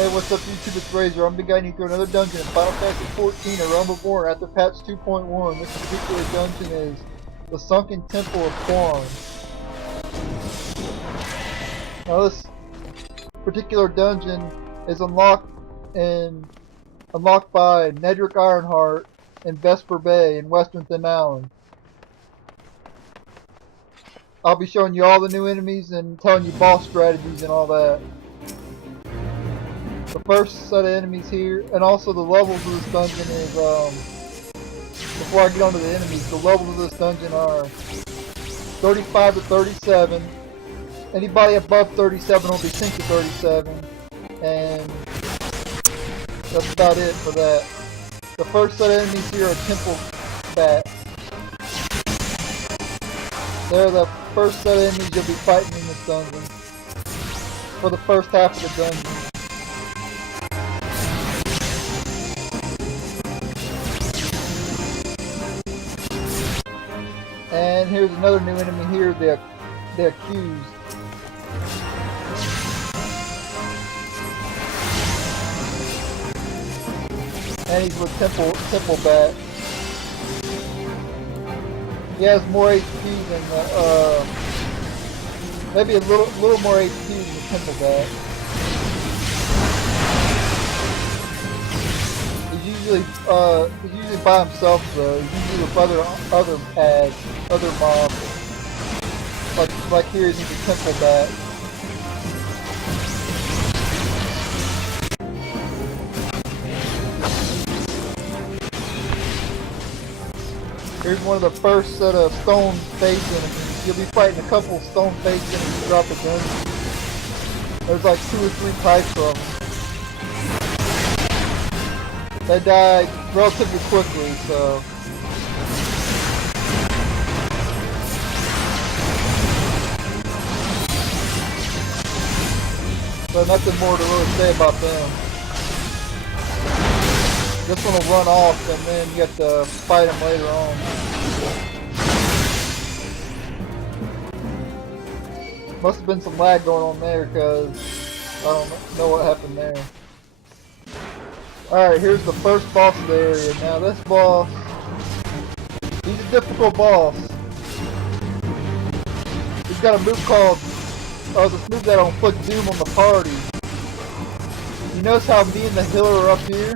Hey, what's up YouTube, it's Razor. I'm guiding you through another dungeon in Final Fantasy XIV, A Realm Reborn after patch 2.1. This particular dungeon is the Sunken Temple of Qarn. Now this particular dungeon is unlocked by Nedrick Ironheart in Vesper Bay in Western Thin Island. I'll be showing you all the new enemies and telling you boss strategies and all that. The first set of enemies here, and also the levels of this dungeon is, before I get onto the enemies, the levels of this dungeon are 35 to 37. Anybody above 37 will be synced to 37, and that's about it for that. The first set of enemies here are temple bats. They're the first set of enemies you'll be fighting in this dungeon for the first half of the dungeon. And here's another new enemy here, the accused. And he's with temple bat. He has more HP than the, maybe a little more HP than the temple bat. He's usually by himself though. He's usually with other mobs. Like here he's a temple bat. Here's one of the first set of stone face enemies. You'll be fighting a couple stone face enemies throughout the dungeon. There's like 2 or 3 types of them. They die relatively quickly, so. So nothing more to really say about them. This one will run off and then you have to fight him later on. Must have been some lag going on there because I don't know what happened there. Alright, here's the first boss of the area. Now this boss, he's a difficult boss. He's got a move called, this move that'll inflict doom on the party. You notice how me and the healer are up here?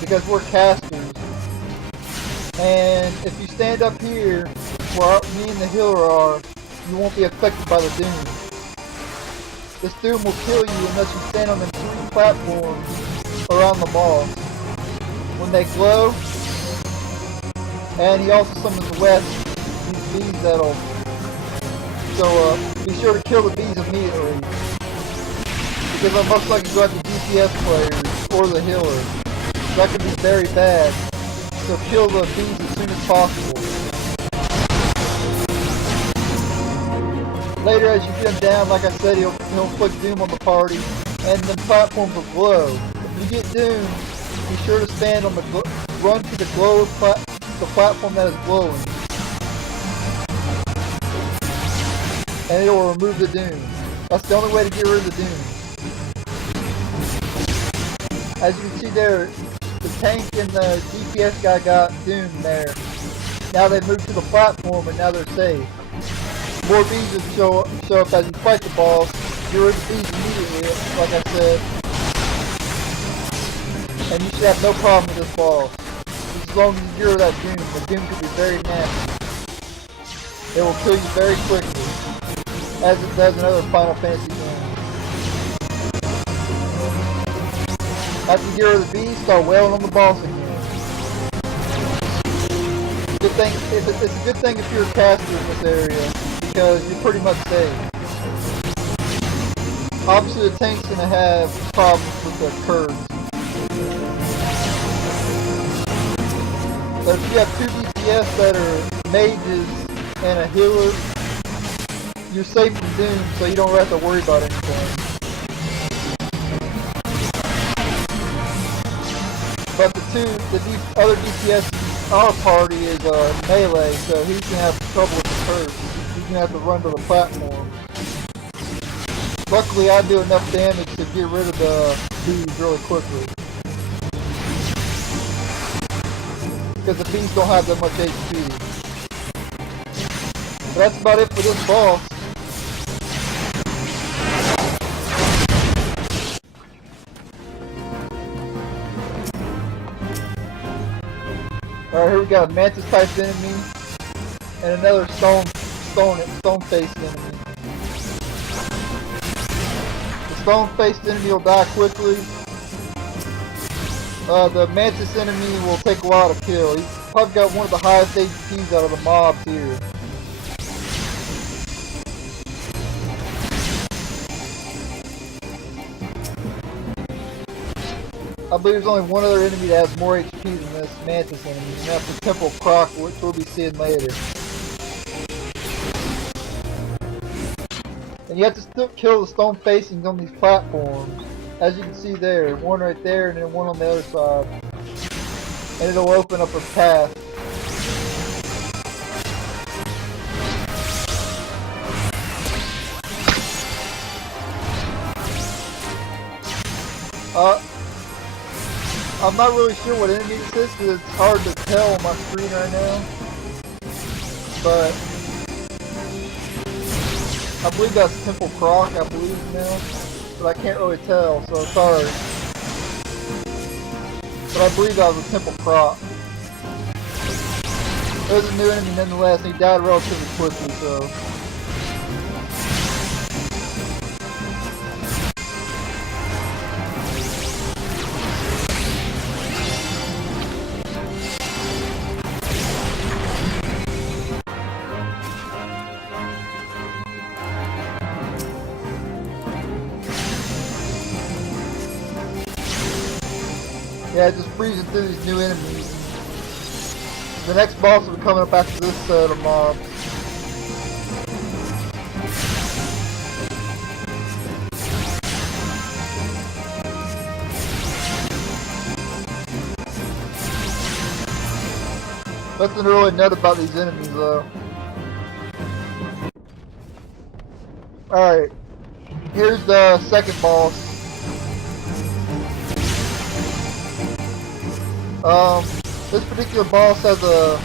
Because we're casters. And if you stand up here, where me and the healer are, you won't be affected by the doom. This doom will kill you unless you stand on the 3 platforms around the boss. When they glow, and he also summons west these bees that'll show up. Be sure to kill the bees immediately, because I'm most likely go after DPS players or the healer. That could be very bad, so kill the bees as soon as possible. Later, as you get him down, like I said, he'll inflict doom on the party, and the platforms will glow. If you get doomed, be sure to stand on the run to the platform that is glowing, and it will remove the doom. That's the only way to get rid of the doom. As you can see there, the tank and the DPS guy got doomed there. Now they've moved to the platform and now they're safe. More bees will show up as you fight the boss. Get rid of the bees immediately, like I said. And you should have no problem with this boss. As long as you get rid of that doom. The doom can be very nasty. It will kill you very quickly, as it does in other Final Fantasy games. After you get rid of the bees, start wailing on the boss again. Good thing, it's a good thing if you're a caster in this area, because you're pretty much safe. Obviously the tank's gonna have problems with the curves. So if you have 2 DPS that are mages and a healer, you're safe from doom, so you don't have to worry about anything. But the other DPS in our party is melee, so he's gonna have trouble with the curve. He's gonna have to run to the platform. Luckily, I do enough damage to get rid of the bees really quickly. Because the bees don't have that much HP. But that's about it for this boss. Alright, here we got a mantis type enemy and another stone faced enemy. The stone faced enemy will die quickly. The mantis enemy will take a while to kill. He's probably got one of the highest HPs out of the mobs here. I believe there's only one other enemy that has more HP than this mantis enemy, and that's the Temple of Qarn, which we'll be seeing later. And you have to still kill the stone facings on these platforms. As you can see there, one right there and then one on the other side. And it'll open up a path. I'm not really sure what enemy this is because it's hard to tell on my screen right now. But I believe that's Temple Croc, I believe now. But I can't really tell, so sorry. But I believe that was a Temple Croc. It was a new enemy nonetheless, and he died relatively quickly, so. Yeah, just breezing through these new enemies. The next boss will be coming up after this set of mobs. Nothing really nut about these enemies though. Alright, here's the second boss. This particular boss has a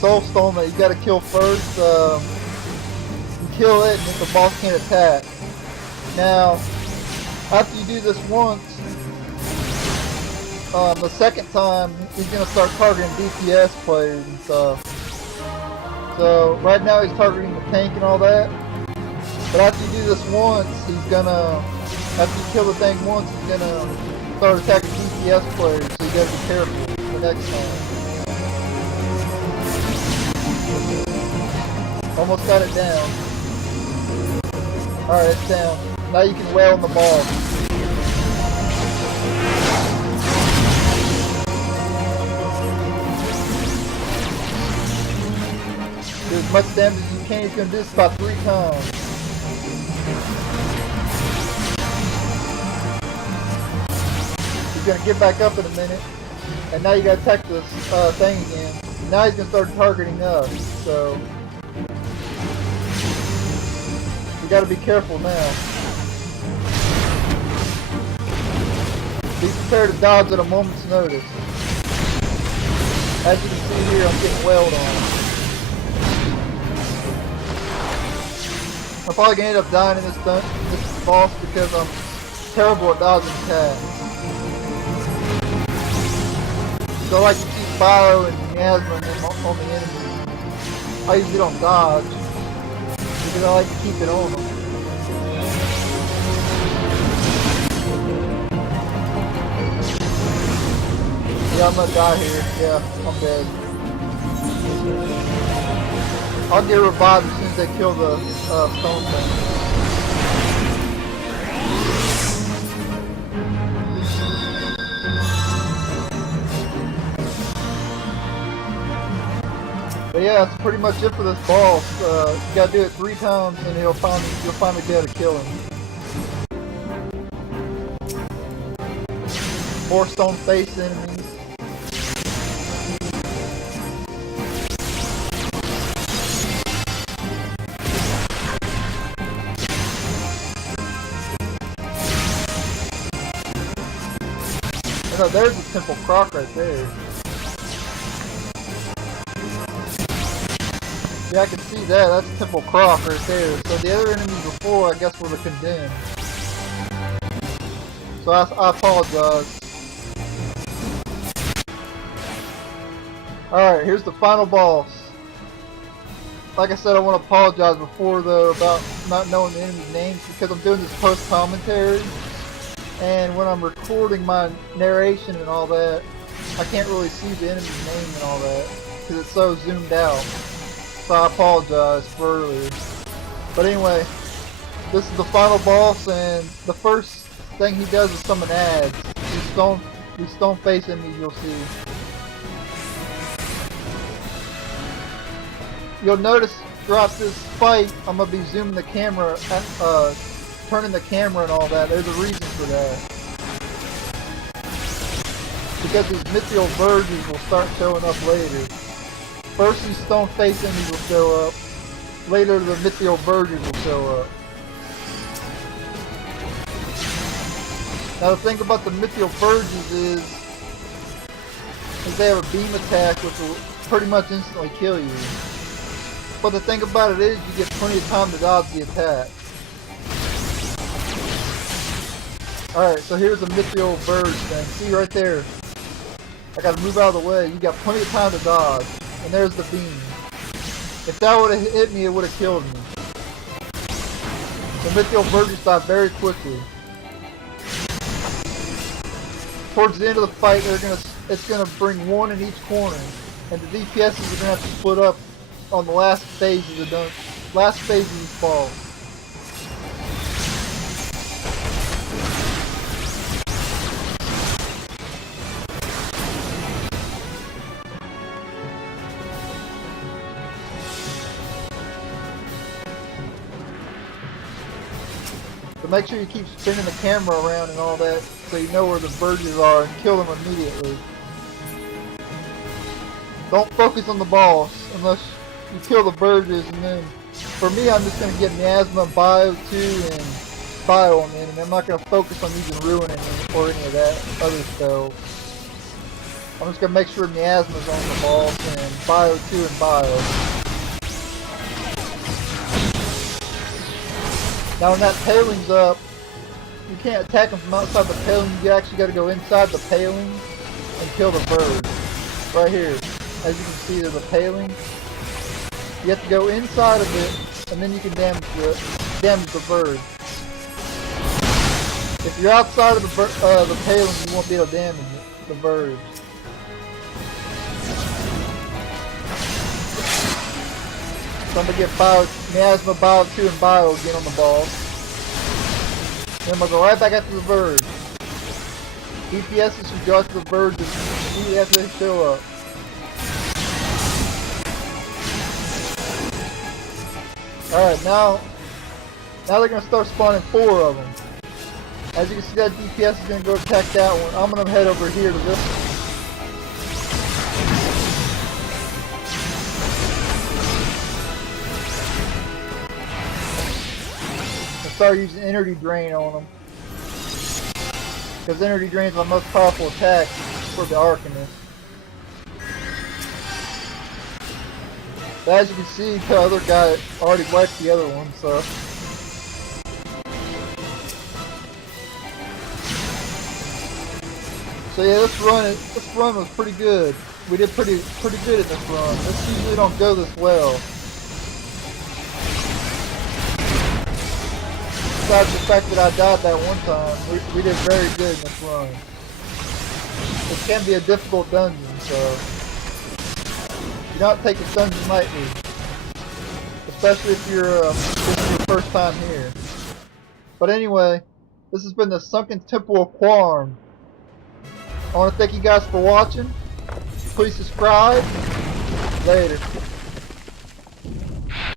soul stone that you gotta kill first. You kill it and then the boss can't attack. Now, after you do this once, the second time, he's gonna start targeting DPS players and stuff. So, right now he's targeting the tank and all that. But after you do this once, he's gonna, after you kill the thing once, he's gonna start attacking DPS players, so you gotta be careful for next time. Almost got it down. Alright, it's down. Now you can wail on the ball. Do as much damage as you can. He's gonna do this about 3 times. Gonna get back up in a minute, and now you gotta attack this thing again. Now he's gonna start targeting us, so you gotta be careful now. Be prepared to dodge at a moment's notice. As you can see here, I'm getting wailed on. I'm probably gonna end up dying in this boss because I'm terrible at dodging attacks. So I like to keep fire and miasma on the enemy. I usually don't dodge because I like to keep it on them. Yeah, I'm gonna die here. Yeah, I'm dead. I'll get revived as soon as they kill the stone thing. But yeah, that's pretty much it for this boss. You gotta do it 3 times and you'll finally be able to kill him. 4 stone face enemies. You know, there's the Temple Croc right there. Yeah, I can see that. That's Temple Croc right there. So the other enemies before, I guess, were the Condemned. So I apologize. Alright, here's the final boss. Like I said, I want to apologize before though about not knowing the enemy's names because I'm doing this post-commentary. And when I'm recording my narration and all that, I can't really see the enemy's name and all that because it's so zoomed out. So I apologize for earlier. But anyway, this is the final boss, and the first thing he does is summon ads. These stone face enemies you'll see. You'll notice throughout this fight, I'm gonna be zooming the camera, turning the camera and all that. There's a reason for that. Because these mithril verges will start showing up later. First these stone face enemies will show up. Later the mithril verges will show up. Now the thing about the mithril verges is they have a beam attack which will pretty much instantly kill you. But the thing about it is you get plenty of time to dodge the attack. Alright, so here's a mithril verge thing. See right there. I gotta move out of the way. You got plenty of time to dodge. And there's the beam. If that would have hit me, it would have killed me. The mithril verges die very quickly. Towards the end of the fight, it's gonna bring one in each corner, and the DPSs are gonna have to split up on the last phase of these balls. So make sure you keep spinning the camera around and all that so you know where the verges are and kill them immediately. Don't focus on the boss unless you kill the verges, and then for me I'm just going to get Miasma, Bio 2, and Bio on the enemy. I'm not going to focus on using Ruin or any of that other spells. I'm just going to make sure Miasma's on the boss and Bio 2 and Bio. Now when that paling's up, you can't attack them from outside the paling, you actually got to go inside the paling and kill the verge. Right here. As you can see there's a paling. You have to go inside of it and then you can damage the verge. If you're outside of the paling, you won't be able to damage the verge. So I'm going to get Miasma, Bio 2, and Bio again on the boss. Then I'm going to go right back after the verge. DPSs should go after the verge immediately after they show up. Alright, now they're going to start spawning 4 of them. As you can see, that DPS is going to go attack that one. I'm going to head over here to this one. Start using Energy Drain on them. Because Energy Drain is my most powerful attack for the Arcanist. But as you can see, the other guy already wiped the other one, so. So yeah, this run was pretty good. We did pretty good in this run. This usually don't go this well. Besides the fact that I died that one time, we did very good in this run. It can be a difficult dungeon, so do not take this dungeon lightly, especially if this is your first time here. But anyway, this has been the Sunken Temple of Qarn. I want to thank you guys for watching. Please subscribe. Later.